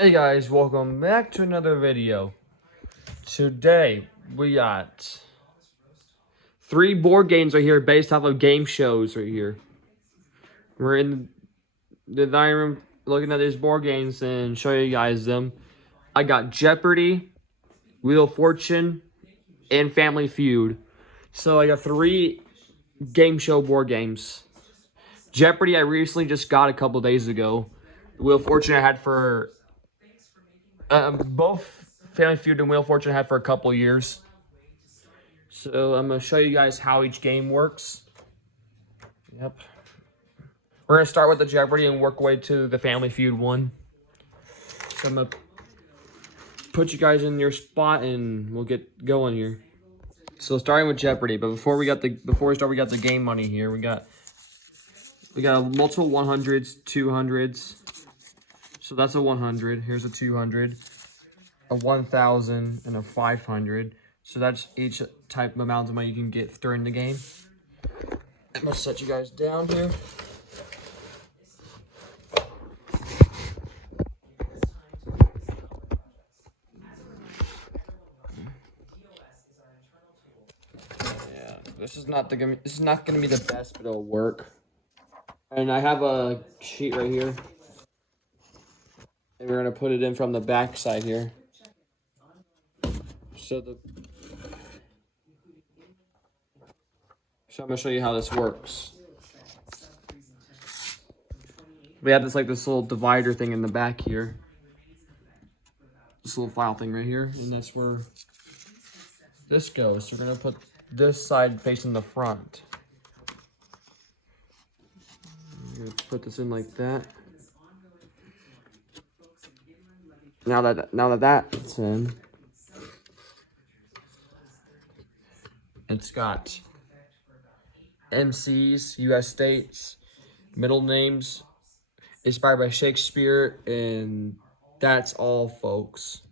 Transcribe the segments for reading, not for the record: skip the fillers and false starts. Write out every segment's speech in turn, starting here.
Hey guys, welcome back to another video. Today we got 3 board games right here based off of game shows right here. We're in the dining room looking at these board games and show you guys them. I got Jeopardy, Wheel of Fortune, and Family Feud. So I got 3 game show board games. Jeopardy I recently just got a couple days ago. Wheel of Fortune I had for both Family Feud and Wheel of Fortune I had for a couple years. So I'm going to show you guys how each game works. Yep. We're going to start with the Jeopardy and work away to the Family Feud one. So I'm going to put you guys in your spot and we'll get going here. So starting with Jeopardy, but before we start, we got the game money here. We got multiple 100s, 200s. So that's a 100. Here's a 200, a 1,000, and a 500. So that's each type of amount of money you can get during the game. I'm gonna set you guys down here. Yeah, this is not gonna be the best, but it'll work. And I have a sheet right here. And we're gonna put it in from the back side here. So I'm gonna show you how this works. We have this little divider thing in the back here. This little file thing right here, and that's where this goes. So we're gonna put this side facing the front. I'm gonna put this in like that. Now that that's in, it's got MCs, U.S. states, middle names, inspired by Shakespeare, and that's all, folks.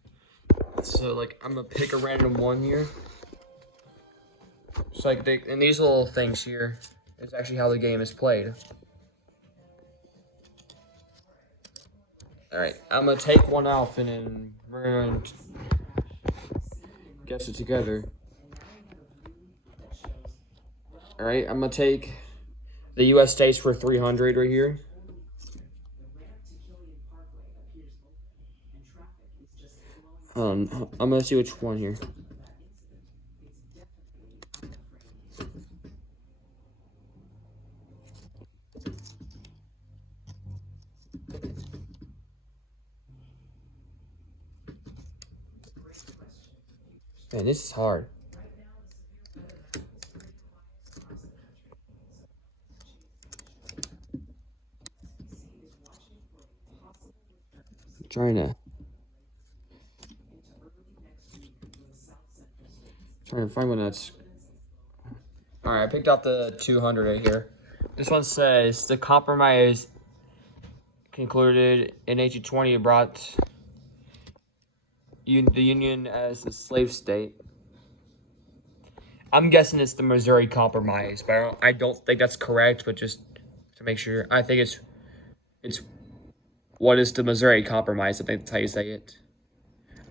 So I'm gonna pick a random one here. So and these little things here is actually how the game is played. All right, I'm gonna take one off and then we're gonna guess it together. All right, I'm gonna take the U.S. states for 300 right here. I'm gonna see which one here. Man, this is hard. I'm trying to find one that's... All right, I picked out the 200 right here. This one says, the compromise concluded in 1820 brought the Union as a slave state. I'm guessing it's the Missouri Compromise, but I don't think that's correct, but just to make sure, I think it's what is the Missouri Compromise? I think that's how you say it.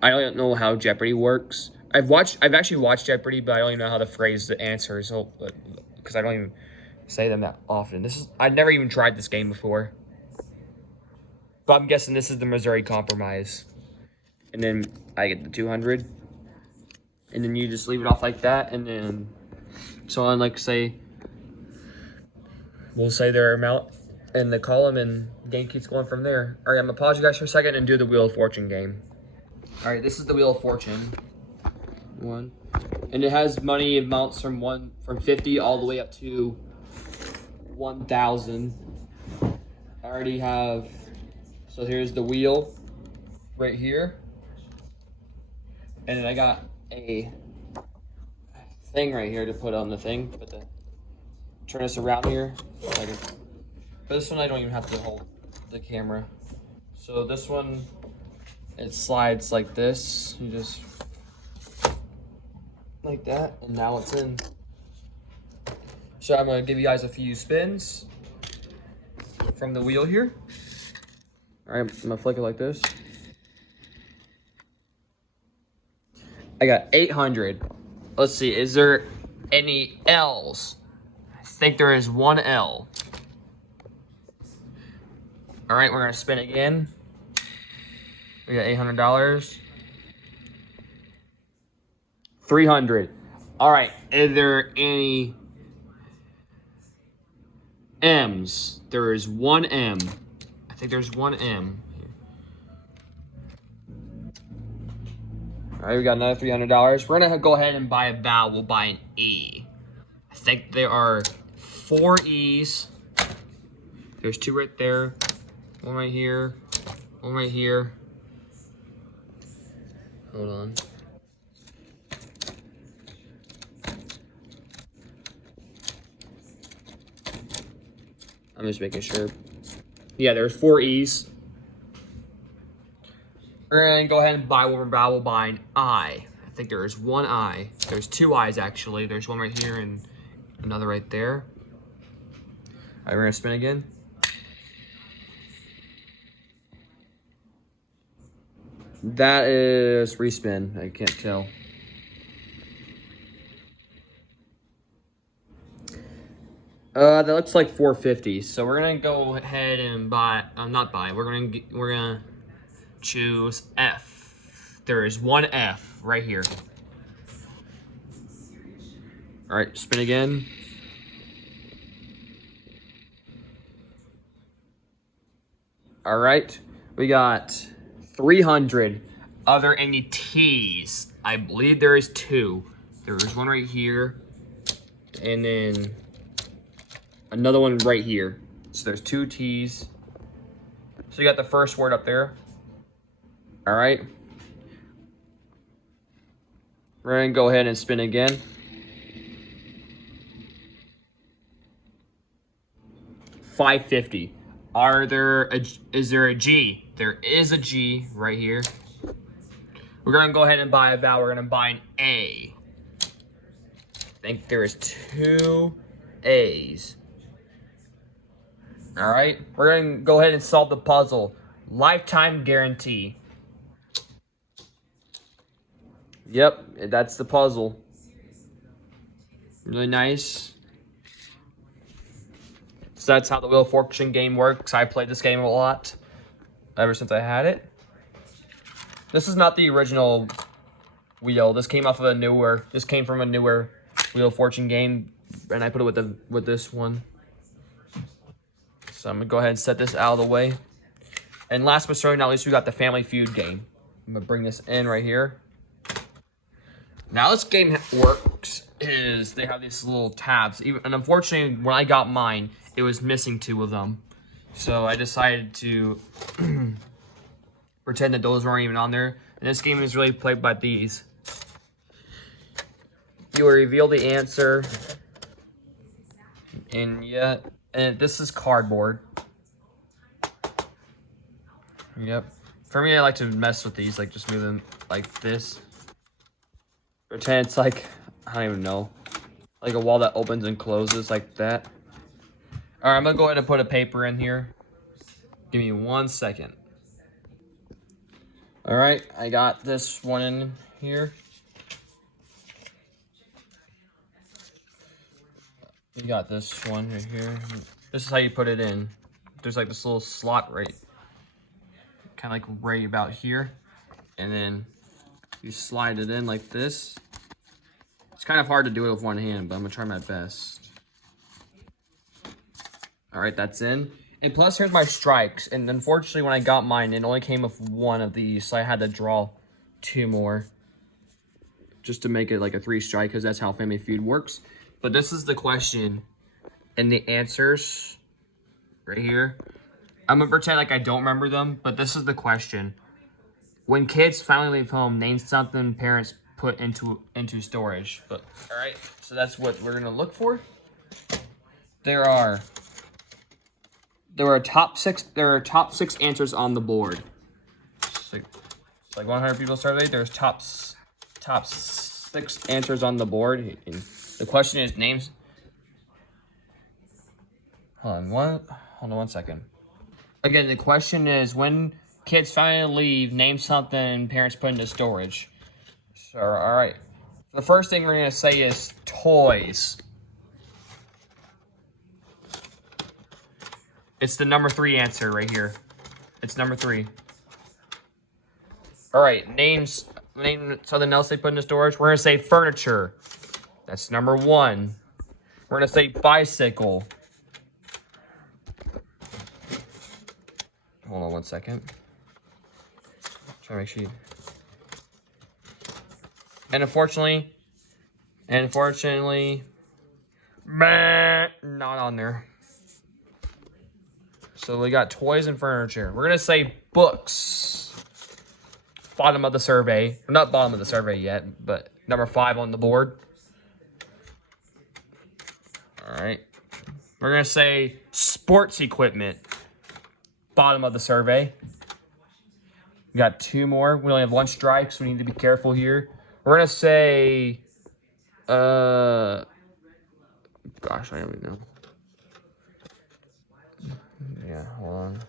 I don't know how Jeopardy works. I've actually watched Jeopardy, but I don't even know how to phrase the answers, so because I don't even say them that often. I've never even tried this game before. But I'm guessing this is the Missouri Compromise. And then I get the 200. And then you just leave it off like that, and then someone we'll say their amount in the column, and the game keeps going from there. All right, I'm gonna pause you guys for a second and do the Wheel of Fortune game. All right, this is the Wheel of Fortune. One, and it has money amounts from 50 all the way up to 1,000. I already have. So here's the wheel right here, and then I got a thing right here to put on the thing. Turn this around here. But this one I don't even have to hold the camera. So this one, it slides like this. You just like that, and now it's in. So I'm gonna give you guys a few spins from the wheel here. All right, I'm gonna flick it like this. I got 800. Let's see, is there any L's? I think there is one L. All right, we're gonna spin again. We got $800. 300. All right, is there any M's? There is one M. I think there's one M. All right, we got another $300. We're gonna go ahead and buy a vowel. We'll buy an E. I think there are 4 E's. There's 2 right there. One right here. One right here. Hold on. I'm just making sure. Yeah, there's 4 E's. We're gonna go ahead and buy one more vowel. We'll buy an I. I think there is one I. There's 2 I's actually. There's one right here and another right there. All right, we're gonna spin again. That is respin. I can't tell. That looks like 450. So we're gonna go ahead and buy. Not buy. We're gonna choose F. There is one F right here. All right, spin again. All right, we got 300. Are there any T's? I believe there is 2. There is one right here, and then another one right here. So there's 2 T's. So you got the first word up there. All right. We're gonna go ahead and spin again. $550. Is there a G? There is a G right here. We're gonna go ahead and buy a vowel. We're gonna buy an A. I think there is 2 A's. All right, we're gonna go ahead and solve the puzzle. Lifetime guarantee. Yep, that's the puzzle. Really nice. So that's how the Wheel of Fortune game works. I played this game a lot ever since I had it. This is not the original wheel. This came off of a newer. This came from a newer Wheel of Fortune game, and I put it with this one. So I'm gonna go ahead and set this out of the way. And last but certainly not least, we got the Family Feud game. I'm gonna bring this in right here. Now this game works is they have these little tabs. And unfortunately, when I got mine, it was missing 2 of them. So I decided to pretend that those weren't even on there. And this game is really played by these. You will reveal the answer. And this is cardboard. Yep. For me, I like to mess with these, like just move them like this. Pretend it's like, I don't even know, like a wall that opens and closes like that. All right, I'm gonna go ahead and put a paper in here. Give me 1 second. All right, I got this one in here. You got this one right here. This is how you put it in. There's like this little slot right, kind of like right about here. And then you slide it in like this. It's kind of hard to do it with one hand, but I'm gonna try my best. All right, that's in. And plus, here's my strikes. And unfortunately, when I got mine, it only came with 1 of these, so I had to draw 2 more just to make it like a 3 strike, because that's how Family Feud works. But this is the question, and the answers right here. I'm gonna pretend like I don't remember them, but this is the question. When kids finally leave home, name something parents put into storage. But all right, so that's what we're gonna look for. There are top 6 answers on the board. It's like 100 people surveyed. There's top 6 answers on the board. And the question is names. Hold on one second. Again, the question is when kids finally leave, name something parents put into storage. So, all right. The first thing we're going to say is toys. It's the number 3 answer right here. It's number 3. All right, name something else they put in the storage. We're going to say furniture. That's number 1. We're going to say bicycle. Hold on one second. Try to make sure you... And unfortunately, not on there. So we got toys and furniture. We're going to say books. Bottom of the survey. Not bottom of the survey yet, but number 5 on the board. All right. We're going to say sports equipment. Bottom of the survey. We got 2 more. We only have 1 strike, so we need to be careful here. We're going to say... Gosh, I don't even know. Yeah, hold on.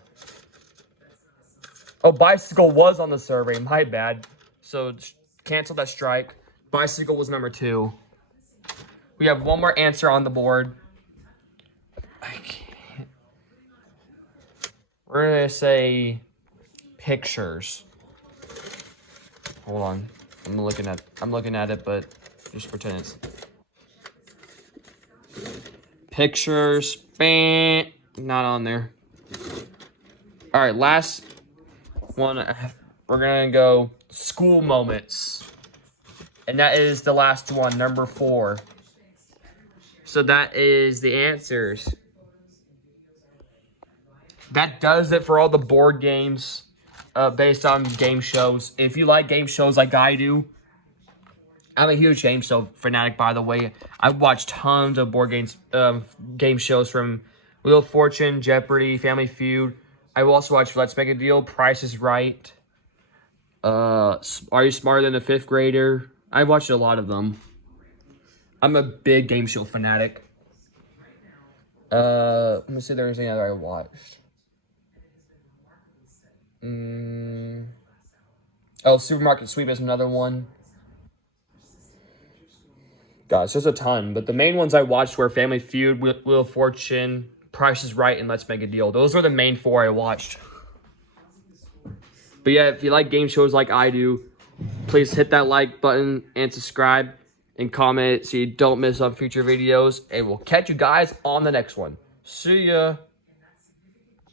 Oh, bicycle was on the survey. My bad. So, cancel that strike. Bicycle was number 2. We have 1 more answer on the board. I can't. We're going to say pictures. Hold on. I'm looking at it, but just pretend it's... Pictures. Bam. Not on there. All right, last one. We're going to go school moments. And that is the last one, number 4. So that is the answers. That does it for all the board games based on game shows. If you like game shows like I do, I'm a huge game show fanatic, by the way. I've watched tons of board games, game shows from Wheel of Fortune, Jeopardy, Family Feud. I've also watched Let's Make a Deal, Price is Right. Are You Smarter Than a 5th Grader? I've watched a lot of them. I'm a big game show fanatic. Let me see if there's any other I watched. Oh, Supermarket Sweep is another one. Gosh, there's a ton. But the main ones I watched were Family Feud, Wheel of Fortune, Price is Right, and Let's Make a Deal. Those were the main 4 I watched. But yeah, if you like game shows like I do, please hit that like button and subscribe and comment so you don't miss on future videos. And we'll catch you guys on the next one. See ya.